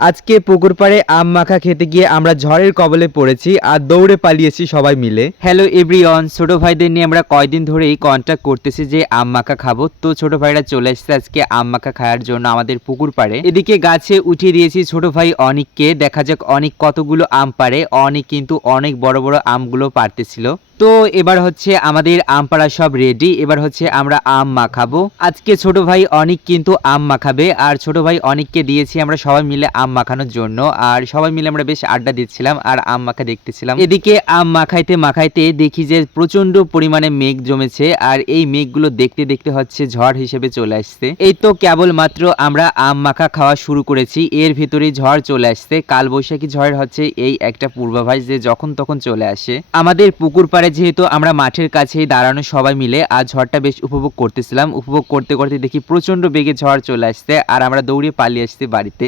আজকে পুকুর পাড়ে আম মাখা খেতে গিয়ে আমরা ঝড়ের কবলে পড়েছি আর দৌড়ে পালিয়েছি সবাই মিলে। হ্যালো এভরিওয়ান, ছোট ভাইদের নিয়ে আমরা কয়দিন ধরেই কন্ট্যাক্ট করতেছি যে আম মাখা খাবো। তো ছোট ভাইরা চলে আসছে আজকে আম মাখা খাওয়ার জন্য আমাদের পুকুর পাড়ে। এদিকে গাছে উঠিয়ে দিয়েছি ছোট ভাই অনিককে, দেখা যাক অনিক কতগুলো আম পারে। অনিক কিন্তু অনেক বড় বড় আমগুলো পারতেছিল। তো এবার হচ্ছে আমাদের আম পাড়া সব রেডি, এবার হচ্ছে আমরা আম মাখাবো। আজকে ছোট ভাই অনিক কিন্তু আম মাখাবে, আর ছোট ভাই অনিককে দিয়েছি আমরা সবাই মিলে আম মাখানোর জন্য। আর সবাই মিলে আমরা বেশ আড্ডা দিচ্ছিলাম আর আম মাখা দেখতেছিলাম। এদিকে আম মাখাইতে মাখাইতে দেখি যে প্রচন্ড পরিমাণে মেঘ জমেছে, আর এই মেঘগুলো দেখতে দেখতে হচ্ছে ঝড় হিসেবে চলে আসছে। এই তো কেবল মাত্র আমরা আম মাখা খাওয়া শুরু করেছি, এর ভিতরেই ঝড় চলে আসছে। কালবৈশাখী ঝড়ের হচ্ছে এই একটা পূর্বাভাস যে যখন তখন চলে আসে। আমাদের পুকুর পাড়ে যেহেতু আমরা মাঠের কাছেই দাঁড়ানো সবাই মিলে, আর ঝড়টা বেশ উপভোগ করতেছিলাম। উপভোগ করতে করতে দেখি প্রচন্ড বেগে ঝড় চলে আসছে, আর আমরা দৌড়ে পালিয়ে আসছি বাড়িতে।